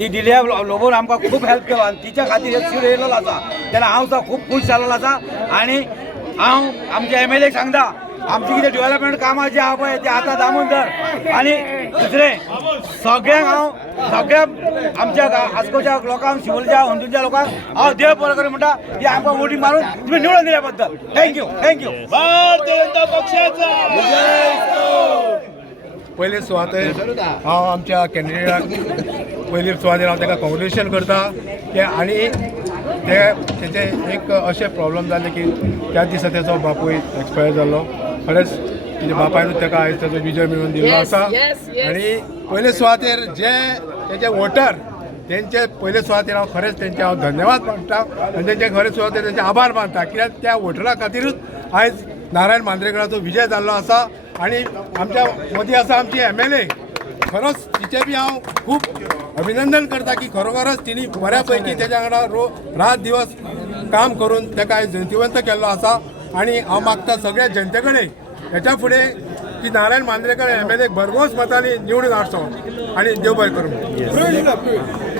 ती डिलिया लोबोन आमकां खूब हेल्प केलो आनी तिच्या खातीर एक सीट येयलो आसा तेन्ना हांव सुद्दां खूब खूश जाल्लो आसा आनी हांव आमच्या एमएलएक सांगता आमची कितें डेव्हलपमेंट कामां जी आहा पळय ती आतां दामून धर आनी दुसरें सगळ्यांक हांव सगळ्या आमच्या आस्कोच्या लोकांक शिवोलेच्या अंजुच्या लोकांक हांव देव बरो करूं म्हणटा की आमकां वोटींग मारून तुमी निवडून दिल्या बद्दल थँक्यू थँक्यू भारतीय जनता पक्षाचा पयले सुवातेर हांव आमच्या कॅन्डिडेटाक पयले सुवातेर हांव ताका कॉंग्रेच्युलेशन करता ते आनी तेचे एक अशें प्रॉब्लम जालें की त्या दिसा तेचो बापूय एक्सपायर जाल्लो खरेंच तेच्या बापायनूच ताका आयज तेचो विजय मेळून दिल्लो आसा आनी पयले सुवातेर जे तेचे वोटर तेंचे पयले सुवातेर हांव खरेंच तेंचे हांव धन्यवाद मानता आनी तेंचे खरेंच सुवातेर तेंचे आभार मानता कित्याक त्या वोटरा खातीरूच आयज नारायण मांद्रेकराचो विजय जाल्लो आसा आनी आमच्या मदीं आसा आमची एमएलए खरोच तिचे बी हांव खूब अभिनंदन करता की खरोखरच तिणी बऱ्या पैकी तेच्या वांगडा रात दिवस काम करून ताका आयज जैतिवंत केल्लो आसा आनी हांव मागता सगळ्या जनते कडेन हेच्या फुडें की नारायण मांद्रेकर एमएलए भरघोस मतांनी निवडून हाडचो आनी देव बरें करूं.